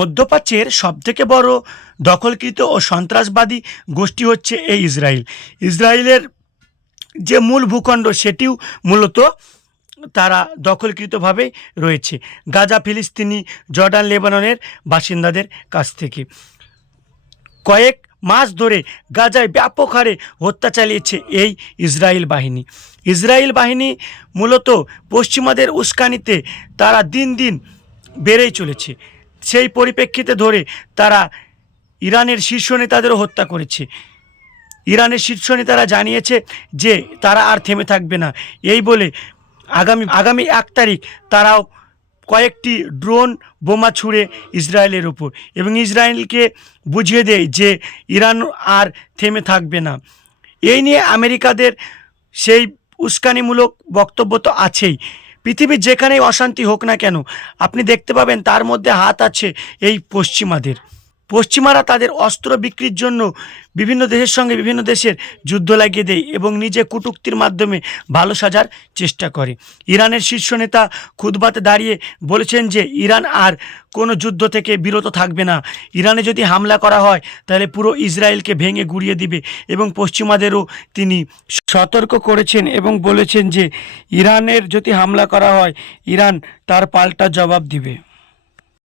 মধ্যপ্রাচ্যের সবথেকে বড় দখলকৃত ও সন্ত্রাসবাদী গোষ্ঠী হচ্ছে এই ইসরায়েল ইসরায়েলের যে মূল ভূখণ্ড সেটিও মূলত তারা দখলকৃতভাবে রয়েছে, গাজা, ফিলিস্তিনি, জর্ডান, লেবাননের বাসিন্দাদের কাছ থেকে। কয়েক মাস ধরে গাজায় ব্যাপক হারে হত্যা চালিয়েছে এই ইসরায়েল বাহিনী। ইসরায়েল বাহিনী মূলত পশ্চিমাদের উস্কানিতে তারা দিন দিন বেড়েই চলেছে। সেই পরিপ্রেক্ষিতে ধরে তারা ইরানের শীর্ষ নেতাদেরও হত্যা করেছে। ইরানের শীর্ষ নেতারা জানিয়েছে যে তারা আর থেমে থাকবে না। এই বলে আগামী আগামী এক তারিখ তারাও কয়েকটি ড্রোন বোমা ছুড়ে ইসরায়েলের উপর এবং ইসরায়েলকে বুঝিয়ে দেয় যে ইরান আর থেমে থাকবে না। এই নিয়ে আমেরিকাদের সেই উস্কানিমূলক বক্তব্য তো আছেই। পৃথিবীর যেখানেই অশান্তি হোক না কেন, আপনি দেখতে পাবেন তার মধ্যে হাত আছে এই পশ্চিমাদের। পশ্চিমারা তাদের অস্ত্র বিক্রির জন্য বিভিন্ন দেশের সঙ্গে বিভিন্ন দেশের যুদ্ধ লাগিয়ে দেয় এবং নিজে কটূক্তির মাধ্যমে ভালো সাজার চেষ্টা করে। ইরানের শীর্ষ নেতা খুদবাতে দাঁড়িয়ে বলেছেন যে, ইরান আর কোনো যুদ্ধ থেকে বিরত থাকবে না। ইরানে যদি হামলা করা হয়, তাহলে পুরো ইসরায়েলকে ভেঙে গুড়িয়ে দিবে এবং পশ্চিমাদেরও তিনি সতর্ক করেছেন এবং বলেছেন যে, ইরানের যদি হামলা করা হয়, ইরান তার পাল্টা জবাব দিবে।